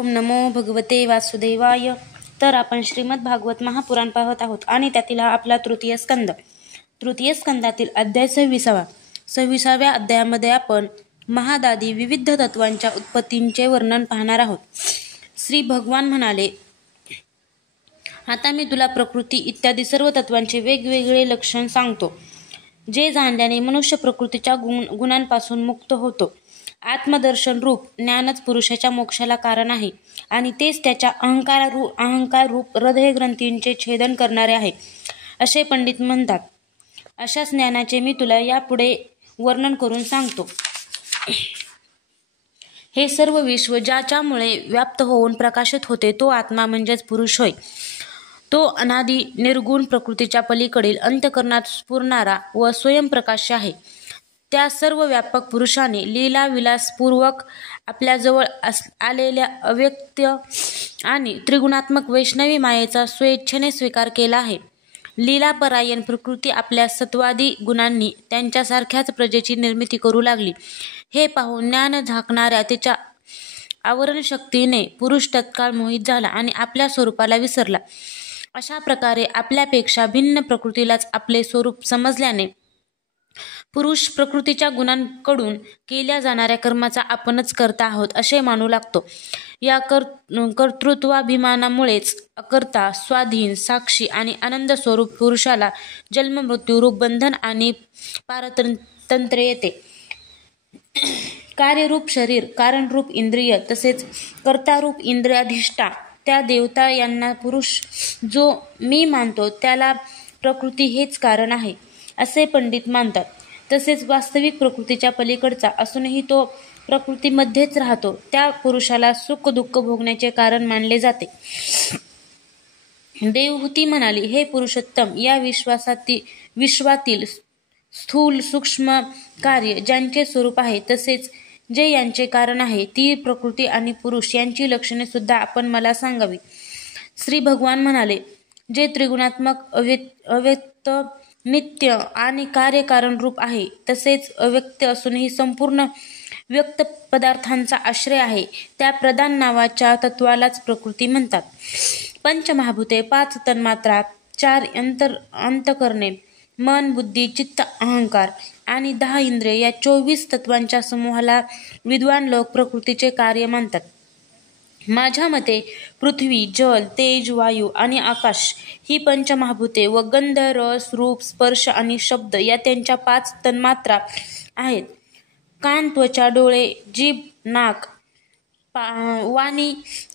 ओम नमो भगवते वासुदेवाय. तर आपण श्रीमद भागवत महापुराण पाहत आहोत आणि त्यातील हा आपला तृतीय स्कंद. तृतीय स्कंदातील अध्याय 26व्या अध्यायामध्ये आपण महादादी विविध तत्वांच्या उत्पत्तींचे वर्णन पाहणार आहोत. श्री भगवान म्हणाले, आता मी तुला प्रकृती इत्यादी सर्व तत्वांचे वेगवेगळे लक्षण सांगतो, जे जाणल्याने मनुष्य प्रकृतीच्या गुणांपासून मुक्त होतो. आत्मदर्शन रूप ज्ञानच पुरुषाच्या मोक्षाला कारण आहे आणि तेच त्याच्या अहंकार रूप हृदय ग्रंथींचे छेदन करणारे आहे, असे पंडित म्हणतात. अशा ज्ञानाचे मी तुला यापुढे वर्णन करून सांगतो. हे सर्व विश्व ज्याच्यामुळे व्याप्त होऊन प्रकाशित होते तो आत्मा म्हणजेच पुरुष होय. तो अनादि निर्गुण प्रकृतीच्या पलीकडील अंतःकरणात स्फुरणारा व स्वयंप्रकाश आहे. त्या सर्व व्यापक पुरुषाने लीला विलासपूर्वक आपल्याजवळ आलेल्या अव्यक्त आणि त्रिगुणात्मक वैष्णवी मायेचा स्वेच्छेने स्वीकार केला आहे. लीलापरायण प्रकृती आपल्या सत्वादी गुणांनी त्यांच्यासारख्याच प्रजेची निर्मिती करू लागली. हे पाहून ज्ञान झाकणाऱ्या तिच्या आवरण शक्तीने पुरुष तत्काळ मोहित झाला आणि आपल्या स्वरूपाला विसरला. अशा प्रकारे आपल्यापेक्षा भिन्न प्रकृतीलाच आपले स्वरूप समजल्याने पुरुष प्रकृतीच्या गुणांकडून केल्या जाणाऱ्या कर्माचा आपणच करता आहोत असे मानू लागतो. या कर्तृत्वाभिमानामुळेच अकर्ता, स्वाधीन, साक्षी आणि आनंद स्वरूप पुरुषाला जन्म मृत्यू रूप बंधन आणि पारतंत्र्य येते. कार्यरूप शरीर, कारणरूप इंद्रिय तसेच कर्तारूप इंद्रियाधिष्ठा त्या देवता यांना पुरुष जो मी मानतो त्याला प्रकृती हेच कारण आहे असे पंडित मानतात. तसेच वास्तविक प्रकृतीच्या पलीकडचा असूनही तो प्रकृतीमध्येच राहतो त्या पुरुषाला सुख दुःख भोगण्याचे कारण मानले जाते. देवहूती म्हणाली, हे पुरुषोत्तम, या विश्वातील स्थूल सूक्ष्म कार्य ज्यांचे स्वरूप आहे तसेच जे यांचे कारण आहे ती प्रकृती आणि पुरुष यांची लक्षणे सुद्धा आपण मला सांगावी. श्री भगवान म्हणाले, जे त्रिगुणात्मक अव्यक्त नित्य आणि कार्यकारण रूप आहे तसेच अव्यक्त असूनही संपूर्ण व्यक्त पदार्थांचा आश्रय आहे त्या प्रधान नावाच्या तत्वालाच प्रकृती म्हणतात. पंचमहाभूते, 5 तन्मात्रा, 4 अंतःकरणे, मन, बुद्धी, चित्त, अहंकार आणि 10 इंद्रिय या 24 तत्वांच्या समूहाला विद्वान लोक प्रकृतीचे कार्य मानतात. माझ्या मते पृथ्वी, जल, तेज, वायू आणि आकाश ही पंचमहाभूते व गंध, रस, रूप, स्पर्श आणि शब्द या त्यांच्या 5 तन्मात्रा आहेत. कान, त्वचा, डोळे, जीभ, नाक, वाणी,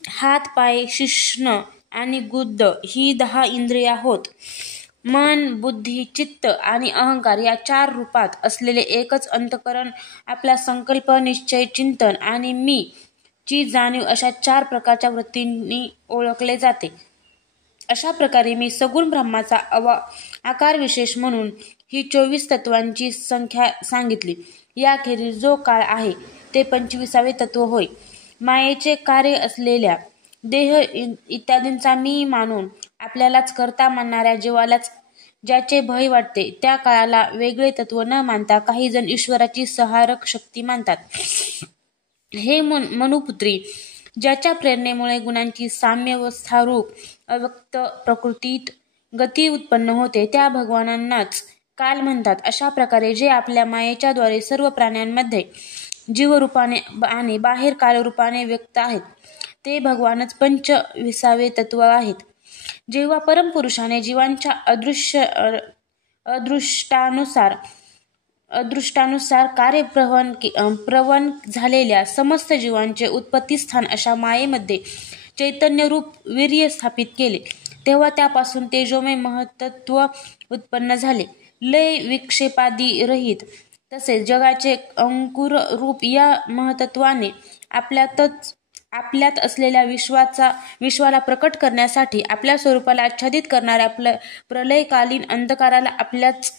हात, पाय, शिश्न आणि गुद्द ही 10 इंद्रिय होत. मन, बुद्धी, चित्त आणि अहंकार या 4 रूपात असलेले एकच अंतःकरण आपला संकल्प, निश्चय, चिंतन आणि मी ची जाणीव अशा 4 प्रकारच्या वृत्तींनी ओळखले जाते. अशा प्रकारे मी सगुण ब्रह्माचा आकार विशेष म्हणून ही 24 तत्वांची संख्या सांगितली. याखेरीज जो काळ आहे ते 25वे तत्व होय. मायेचे कार्य असलेल्या देह इत्यादींचा मी मानून आपल्यालाच करता मानणाऱ्या जीवालाच ज्याचे भय वाटते त्या काळाला वेगळे तत्व न मानता काही जण ईश्वराची संहारक शक्ती मानतात. हे मनुपुत्री, ज्याच्या प्रेरणेमुळे गुणांची साम्यावस्था रूप अव्यक्त प्रकृतीत गती उत्पन्न होते त्या भगवानांनाच काल म्हणतात. अशा प्रकारे जे आपल्या मायेच्या द्वारे सर्व प्राण्यांमध्ये जीवरूपाने आणि बाहेर कालरूपाने व्यक्त आहेत ते भगवानच 25वे तत्व आहेत. जेव्हा परमपुरुषाने जीवांच्या अदृष्टानुसार कार्यप्रवण झालेल्या समस्त जीवांचे उत्पत्तीस्थान अशा मायेमध्ये चैतन्यरूप वीर्य स्थापित केले तेव्हा त्यापासून तेजोमय महत्त्व उत्पन्न झाले. लय विक्षेपादी रहित तसेच जगाचे अंकुर रूप या महत्त्वाने आपल्यात असलेल्या विश्वाला प्रकट करण्यासाठी आपल्या स्वरूपाला आच्छादित करणाऱ्या प्रलयकालीन अंधकाराला आपल्याच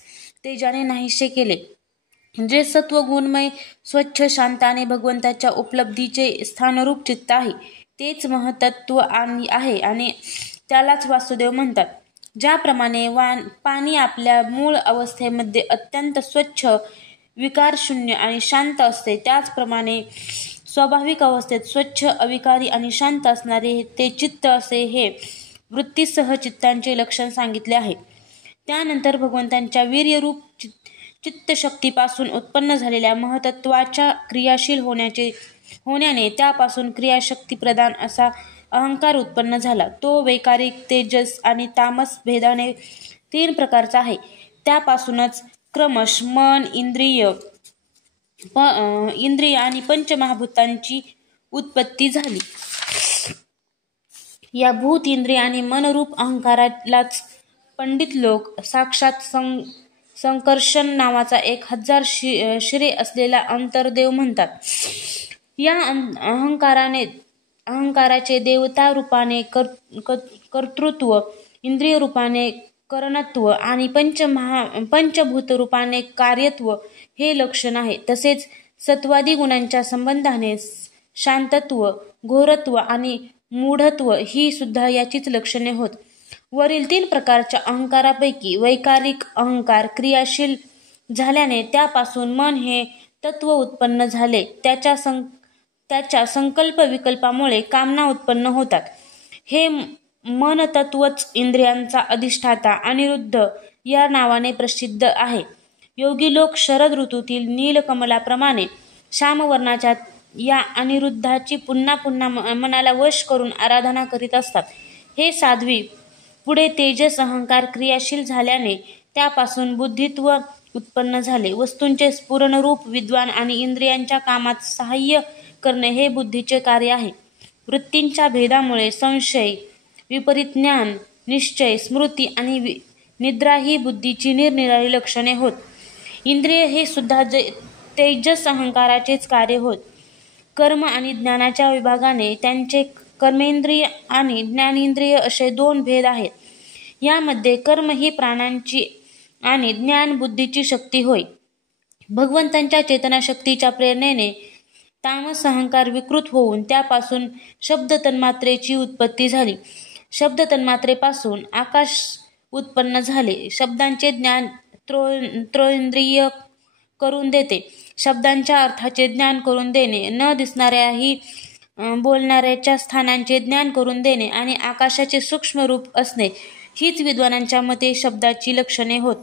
तेजाने नाहीसे केले. जे सत्व गुणमय स्वच्छ शांत आणि भगवंताच्या उपलब्धीचे स्थानरूप चित्त आहे तेच महत्त्व आहे आणि त्यालाच वासुदेव म्हणतात. ज्याप्रमाणे पाणी आपल्या मूळ अवस्थेमध्ये अत्यंत स्वच्छ, विकारशून्य आणि शांत असते त्याचप्रमाणे स्वाभाविक अवस्थेत स्वच्छ, अविकारी आणि शांत असणारे ते चित्त असे हे वृत्तीसह चित्तांचे लक्षण सांगितले आहे. त्यानंतर भगवंतांच्या वीर्यरूप चित्तशक्तीपासून उत्पन्न झालेल्या महतत्वाच्या क्रियाशील होण्याने त्यापासून क्रियाशक्तीप्रधान असा अहंकार उत्पन्न झाला. तो वैकारिक, तेजस आणि तामस भेदाने 3 प्रकारचा आहे. त्यापासूनच क्रमश मन, इंद्रिय आणि पंचमहाभूतांची उत्पत्ती झाली. या भूत, इंद्रिय आणि मनरूप अहंकारालाच पंडित लोक साक्षात संकर्षण नावाचा 1000 शिरे असलेला अंतर्देव म्हणतात. या अहंकाराचे देवता रूपाने कर्तृत्व, इंद्रिय रूपाने करणत्व आणि पंचभूत रूपाने कार्यत्व हे लक्षण आहे. तसेच सत्वादी गुणांच्या संबंधाने शांतत्व, घोरत्व आणि मूढत्व ही सुद्धा याचीच लक्षणे होत. वरील 3 प्रकारच्या अहंकारापैकी वैकारिक अहंकार क्रियाशील झाल्याने त्यापासून मन हे तत्व उत्पन्न झाले. त्याच्या संकल्प विकल्पामुळे कामना उत्पन्न होतात. हे मन तत्वच इंद्रियांचा अधिष्ठाता अनिरुद्ध या नावाने प्रसिद्ध आहे. योगी लोक शरद ऋतूतील नीलकमलाप्रमाणे श्यामवर्णाच्या या अनिरुद्धाची पुन्हा पुन्हा मनाला वश करून आराधना करीत असतात. हे साध्वी, पुढे तेजस अहंकार क्रियाशील झाल्याने त्यापासून बुद्धित्व उत्पन्न झाले. वस्तूंचे स्फुरणरूप विद्वान आणि इंद्रियांच्या कामात सहाय्य करणे हे बुद्धीचे कार्य आहे. वृत्तींच्या भेदामुळे संशय, विपरीत ज्ञान, निश्चय, स्मृती आणि निद्रा ही बुद्धीची निरनिराळी लक्षणे होत. इंद्रिय हे सुद्धा तेजस अहंकाराचेच कार्य होत. कर्म आणि ज्ञानाच्या विभागाने त्यांचे कर्मेंद्रिय आणि ज्ञानेंद्रिय असे 2 भेद आहेत. यामध्ये कर्म ही प्राणांची आणि ज्ञान बुद्धीची शक्ती होय. भगवंतांच्या चेतनाशक्तीच्या प्रेरणेने तामस अहंकार विकृत होऊन त्यापासून शब्द तन्मात्रेची उत्पत्ती झाली. शब्द तन्मात्रेपासून आकाश उत्पन्न झाले. शब्दांचे ज्ञान त्रयेंद्रिय करून देते. शब्दांच्या अर्थाचे ज्ञान करून देणे, न दिसणाऱ्याही बोलणाऱ्याच्या स्थानांचे ज्ञान करून देणे आणि आकाशाचे सूक्ष्म रूप असणे हीच विद्वानांच्या मते शब्दाची लक्षणे होत.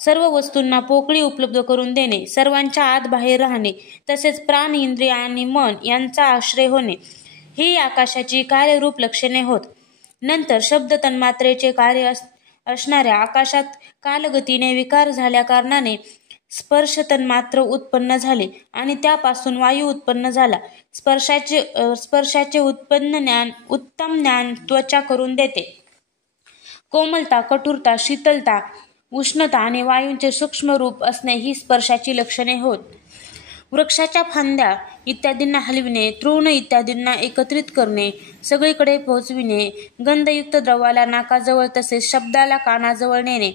सर्व वस्तूंना पोकळी उपलब्ध करून देणे, सर्वांच्या आत बाहेर राहणे, तसेच प्राण, इंद्रिय आणि मन यांचा आश्रय होणे ही आकाशाची कार्यरूप लक्षणे होत. नंतर शब्द तन्मात्रेचे कार्य असणाऱ्या आकाशात कालगतीने विकार झाल्या कारणाने स्पर्श तन्मात्र उत्पन्न झाले आणि त्यापासून वायू उत्पन्न झाला. स्पर्शाचे उत्तम ज्ञान त्वचा करून देते. कोमलता, कठोरता, शीतलता, उष्णता आणि वायूंचे सूक्ष्म रूप असणे ही स्पर्शाची लक्षणे होत. वृक्षाच्या फांद्या इत्यादींना हलविणे, तृण इत्यादींना एकत्रित करणे, सगळीकडे पोहोचविणे, गंधयुक्त द्रवाला नाकाजवळ तसेच शब्दाला कानाजवळ नेणे,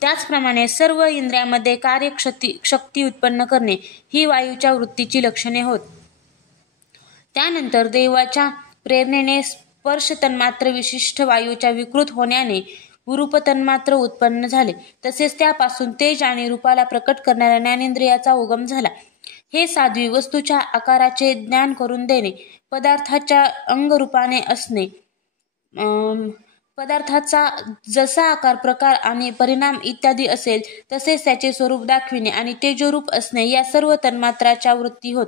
त्याचप्रमाणे सर्व इंद्रियामध्ये कार्यशक्ती उत्पन्न करणे ही वायूच्या वृत्तीची लक्षणे होत. त्यानंतर देवाच्या प्रेरणेने स्पर्श तन्मात्र विशिष्ट वायूच्या विकृत होण्याने रूप तन्मात्र उत्पन्न झाले. तसेच त्यापासून तेज आणि रूपाला प्रकट करणाऱ्या ज्ञानेंद्रियाचा उगम झाला. हे साध्वी, वस्तूच्या आकाराचे ज्ञान करून देणे, पदार्थाच्या अंगरूपाने असणे, पदार्थाचा जसा आकार, प्रकार आणि परिणाम इत्यादी असेल तसेच त्याचे स्वरूप दाखविणे आणि तेजोरूप असणे या सर्व तन्मात्राच्या वृत्ती होत.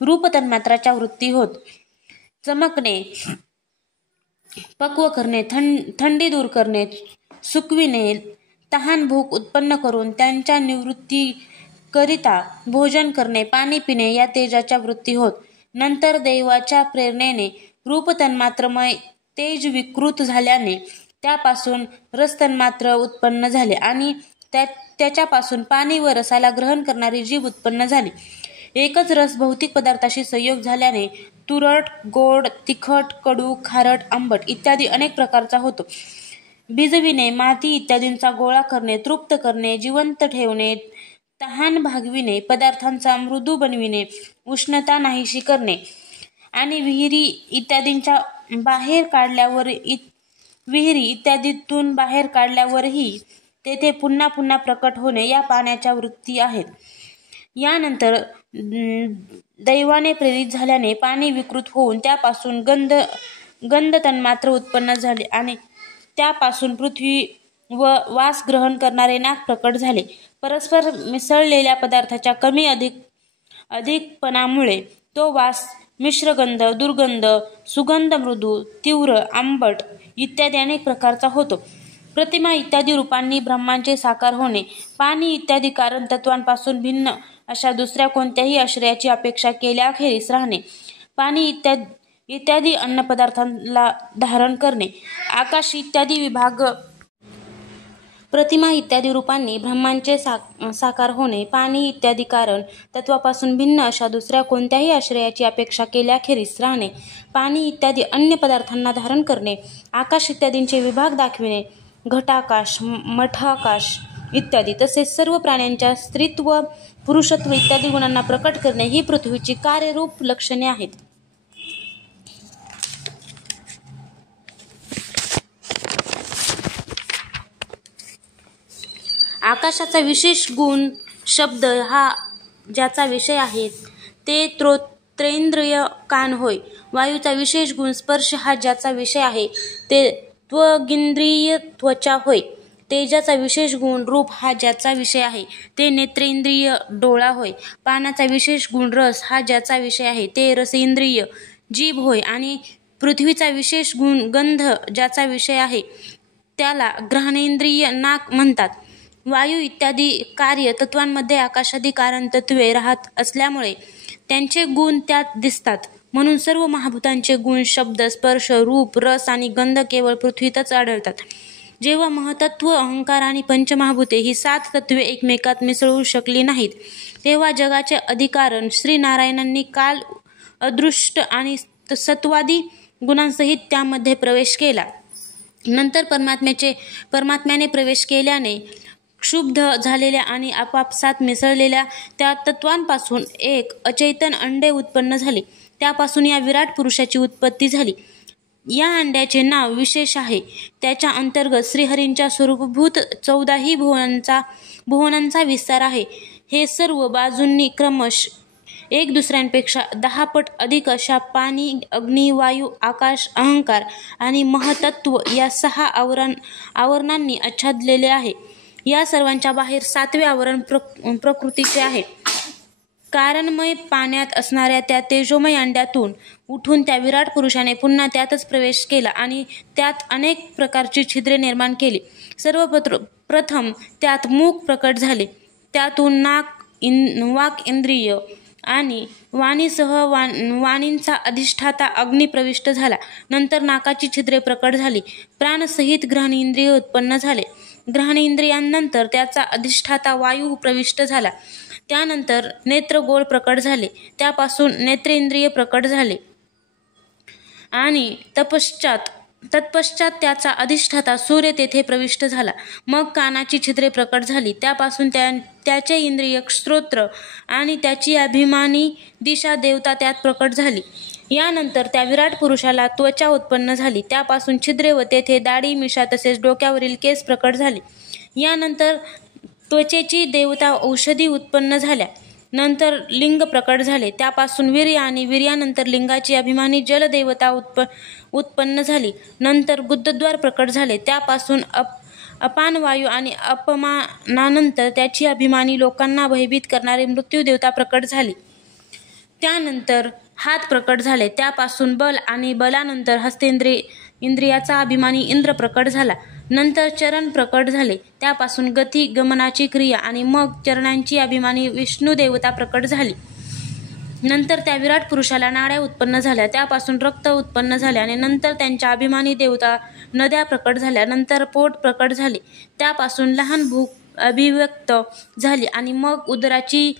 रूप तन्मात्राच्या वृत्ती होत. चमकणे, पक्व करणे, थंडी दूर करणे, सुकविणे, तहान भूक उत्पन्न करून त्यांच्या निवृत्तीकरिता भोजन करणे, पाणी पिणे या तेजाच्या वृत्ती होत. नंतर देवाच्या प्रेरणेने रूप तन्मात्रमय तेज विकृत झाल्याने त्यापासून रसतन्मात्र उत्पन्न झाले आणि त्याच्यापासून पाणी व रसाला ग्रहण करणारी जीभ उत्पन्न झाली. एकच रस भौतिक पदार्थाशी संयोग झाल्याने तुरट, गोड, तिखट, कडू, खारट, आंबट इत्यादी अनेक प्रकारचा होतो. भिजविणे, माती इत्यादींचा गोळा करणे, तृप्त करणे, जिवंत ठेवणे, तहान भागविणे, पदार्थांचा मृदू बनविणे, उष्णता नाहीशी करणे आणि विहिरी इत्यादीतून बाहेर काढल्यावरही तेथे पुन्हा पुन्हा प्रकट होणे या पाण्याच्या वृत्ती आहेत. यानंतर दैवाने प्रेरित झाल्याने पाणी विकृत होऊन त्यापासून गंध तन्मात्र उत्पन्न झाले आणि त्यापासून पृथ्वी व वास ग्रहण करणारे नाक प्रकट झाले. परस्पर मिसळलेल्या पदार्थाच्या कमी अधिकपणामुळे तो वास मिश्रगंध, दुर्गंध, सुगंध, मृदू, तीव्र, आंबट इत्यादी अनेक प्रकारचा होतो. प्रतिमा इत्यादी रूपांनी ब्रह्मांचे साकार होणे, पाणी इत्यादी कारण तत्वांपासून भिन्न अशा दुसऱ्या कोणत्याही आश्रयाची अपेक्षा केल्याखेरीज राहणे, पाणी इत्यादी अन्नपदार्थांना धारण करणे, आकाश इत्यादी विभाग प्रतिमा इत्यादी रूपांनी ब्रह्मांचे साकार होणे, पाणी इत्यादी कारण तत्वापासून भिन्न अशा दुसऱ्या कोणत्याही आश्रयाची अपेक्षा केल्याखेरीज राहणे, पाणी इत्यादी अन्य पदार्थांना धारण करणे, आकाश इत्यादींचे विभाग दाखविणे, घटाकाश, मठाकाश इत्यादी, तसेच सर्व प्राण्यांच्या स्त्रीत्व, पुरुषत्व इत्यादी गुणांना प्रकट करणे ही पृथ्वीची कार्यरूप लक्षणे आहेत. आकाशाचा विशेष गुण शब्द हा ज्याचा विषय आहे ते त्रेंद्रिय कान होय. वायूचा विशेष गुण स्पर्श हा ज्याचा विषय आहे ते त्वगिंद्रिय त्वचा होय. तेजाचा विशेष गुण रूप हा ज्याचा विषय आहे ते नेत्रेंद्रिय डोळा होय. पानाचा विशेष गुण रस हा ज्याचा विषय आहे ते रसेंद्रिय जीभ होय. आणि पृथ्वीचा विशेष गुण गंध ज्याचा विषय आहे त्याला घ्राणेंद्रिय नाक म्हणतात. वायू इत्यादी कार्य तत्वांमध्ये आकाशादी कारण तत्वे राहत असल्यामुळे त्यांचे गुण त्यात दिसतात. म्हणून सर्व महाभूतांचे गुण शब्द, स्पर्श, रूप, रस आणि गंध केवळ पृथ्वीतच आढळतात. जेव्हा महतत्व, अहंकार आणि पंचमहाभूते ही 7 तत्वे एकमेकात मिसळू शकली नाहीत तेव्हा जगाचे अधिकारण श्रीनारायणांनी काल, अदृष्ट आणि सत्वादी गुणांसहित त्यामध्ये प्रवेश केला. नंतर परमात्म्याने प्रवेश केल्याने क्षुब्ध झालेल्या आणि आपापसात मिसळलेल्या त्या तत्वांपासून एक अचैतन अंडे उत्पन्न झाले. त्यापासून या विराट पुरुषाची उत्पत्ती झाली. या अंड्याचे नाव विशेष आहे. त्याच्या अंतर्गत श्रीहरींच्या स्वरूपभूत 14ही भुवनांचा विस्तार आहे. हे सर्व बाजूंनी क्रमश एक दुसऱ्यांपेक्षा 10 पट अधिक अशा पाणी, अग्नी, वायू, आकाश, अहंकार आणि महतत्व या 6 आवरणांनी आच्छादलेले आहे. या सर्वांच्या बाहेर 7वे आवरण प्रकृतीचे आहे. कारणमय पाण्यात असणाऱ्या त्या तेजोमय अंड्यातून उठून त्या विराट पुरुषाने पुन्हा त्यातच प्रवेश केला आणि त्यात अनेक प्रकारची छिद्रे निर्माण केली. सर्वप्रथम त्यात मुख प्रकट झाले. त्यातून वाक इंद्रिय आणि वाणीसह वाणींचा अधिष्ठाता अग्नी प्रविष्ट झाला. नंतर नाकाची छिद्रे प्रकट झाली. प्राणसहित घ्राणेंद्रिय उत्पन्न झाले. घ्राणेंद्रियांनंतर त्याचा अधिष्ठाता वायू प्रविष्ट झाला. त्यानंतर नेत्रगोळ प्रकट झाले. त्यापासून नेत्रेंद्रिय प्रकट झाले आणि तत्पश्चात त्याचा अधिष्ठाता सूर्य तेथे प्रविष्ट झाला. मग कानाची छिद्रे प्रकट झाली. त्यापासून त्याचे इंद्रिय श्रोत्र आणि त्याची अभिमानी दिशा देवता त्यात प्रकट झाली. यानंतर त्या विराट पुरुषाला त्वचा उत्पन्न झाली. त्यापासून छिद्रे व तेथे दाढी, मिशा तसेच डोक्यावरील केस प्रकट झाले. यानंतर त्वचेची देवता औषधी उत्पन्न झाल्या. नंतर लिंग प्रकट झाले. त्यापासून वीर्य आणि वीर्यानंतर लिंगाची अभिमानी जलदेवता उत्पन्न झाली. नंतर गुदद्वार प्रकट झाले. त्यापासून अपान वायू आणि अपमानानंतर त्याची अभिमानी लोकांना भयभीत करणारी मृत्यूदेवता प्रकट झाली. त्यानंतर हात प्रकट झाले. त्यापासून बल आणि बलानंतर हस्तेंद्रियाचा अभिमानी इंद्र प्रकट झाला. नंतर चरण प्रकट झाले. त्यापासून गती, गमनाची क्रिया आणि मग चरणांची अभिमानी विष्णू देवता प्रकट झाली. नंतर त्या विराट पुरुषाला नाड्या उत्पन्न झाल्या. त्यापासून रक्त उत्पन्न झाले आणि नंतर त्यांच्या अभिमानी देवता नद्या प्रकट झाल्या. नंतर पोट प्रकट झाले. त्यापासून लहान भूक अभिव्यक्त झाली आणि मग उदराची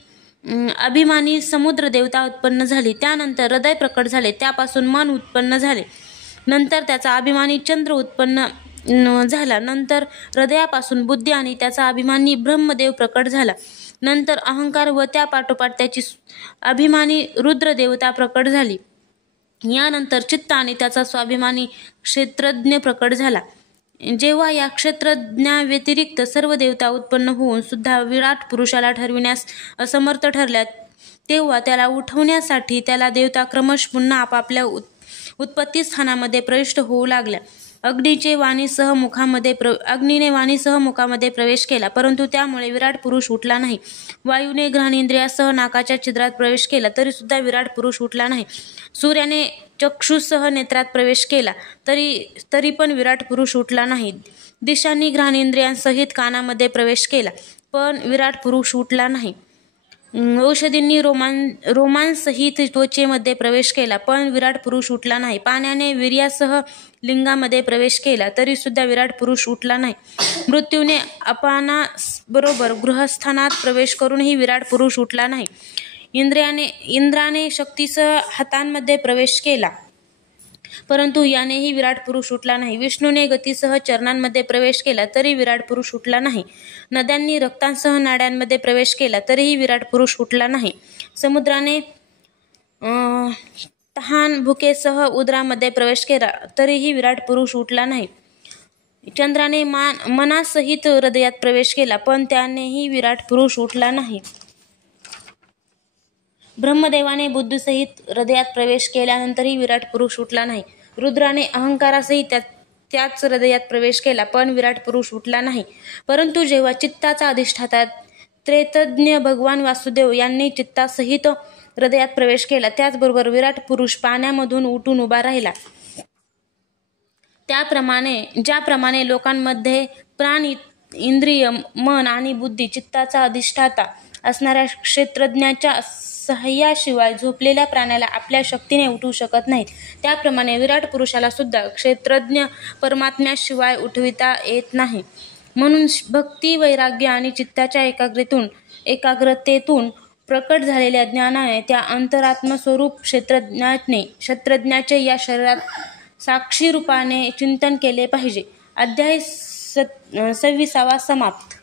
अभिमानी समुद्र देवता उत्पन्न झाली. त्यानंतर हृदय प्रकट झाले. त्यापासून मन उत्पन्न झाले. नंतर त्याचा अभिमानी चंद्र उत्पन्न झाला. नंतर हृदयापासून बुद्धी आणि त्याचा अभिमानी ब्रह्मदेव प्रकट झाला. नंतर अहंकार व त्या पाठोपाठ त्याची अभिमानी रुद्र देवता प्रकट झाली. यानंतर चित्त आणि त्याचा स्वाभिमानी क्षेत्रज्ञ प्रकट झाला. जेव्हा या क्षेत्रज्ञाव्यतिरिक्त सर्व देवता उत्पन्न होऊन सुद्धा विराट पुरुषाला ठरविण्यास असमर्थ ठरल्या तेव्हा त्याला उठवण्यासाठी त्याला देवता क्रमश पुन्हा आपापल्या उत्पत्ती स्थानामध्ये प्रविष्ट होऊ लागल्या. अग्नीने वाणीसह मुखामध्ये प्रवेश केला, परंतु त्यामुळे विराट पुरुष उठला नाही. वायूने घ्राणेंद्रियासह नाकाच्या छिद्रात प्रवेश केला, तरी सुद्धा विराट पुरुष उठला नाही. सूर्याने चक्षुसह नेत्रात प्रवेश केला, तरी पण विराट पुरुष उठला नाही. दिशांनी घ्राणेंद्रियांसहित कानामध्ये प्रवेश केला, पण विराट पुरुष उठला नाही. औषधींनी रोमांसहित त्वचेमध्ये प्रवेश केला, पण विराट पुरुष उठला नाही. पाण्याने वीर्यासह लिंगामध्ये प्रवेश केला, तरी सुद्धा विराट पुरुष उठला नाही. मृत्यूने अपानाबरोबर गृहस्थानात प्रवेश करूनही विराट पुरुष उठला नाही. इंद्राने शक्तीसह हातांमध्ये प्रवेश केला, परंतु यानेही विराट पुरुष उठला नाही. विष्णूने गतीसह चरणांमध्ये प्रवेश केला, तरी विराट पुरुष उठला नाही. नद्यांनी रक्तांसह नाड्यांमध्ये प्रवेश केला, तरीही विराट पुरुष उठला नाही. समुद्राने तहान भुकेसह उदरामध्ये प्रवेश केला, तरीही विराट पुरुष उठला नाही. चंद्राने मनासहित हृदयात प्रवेश केला, पण त्यानेही विराट पुरुष उठला नाही. ब्रह्मदेवाने बुद्धीसहित हृदयात प्रवेश केल्यानंतरही विराट पुरुष उठला नाही. रुद्राने अहंकारासहित त्याच हृदयात प्रवेश केला, पण विराट पुरुष उठला नाही. परंतु जेव्हा चित्ताचा अधिष्ठाता त्रेतज्ञ भगवान वासुदेव यांनी चित्तासहित हृदयात प्रवेश केला, त्याचबरोबर विराट पुरुष पाण्यामधून उठून उभा राहिला. ज्याप्रमाणे लोकांमध्ये प्राण, इंद्रिय, मन आणि बुद्धी चित्ताचा अधिष्ठाता असणाऱ्या क्षेत्रज्ञाच्या सहाय्याशिवाय झोपलेल्या प्राण्याला आपल्या शक्तीने उठवू शकत नाहीत, त्याप्रमाणे विराट पुरुषाला सुद्धा क्षेत्रज्ञ परमात्म्याशिवाय उठविता येत नाही. म्हणून भक्ती, वैराग्य आणि चित्ताच्या एकाग्रतेतून प्रकट झालेल्या ज्ञानाने त्या अंतरात्मस्वरूप क्षेत्रज्ञाचे या शरीरात साक्षी रूपाने चिंतन केले पाहिजे. अध्याय 26 समाप्त.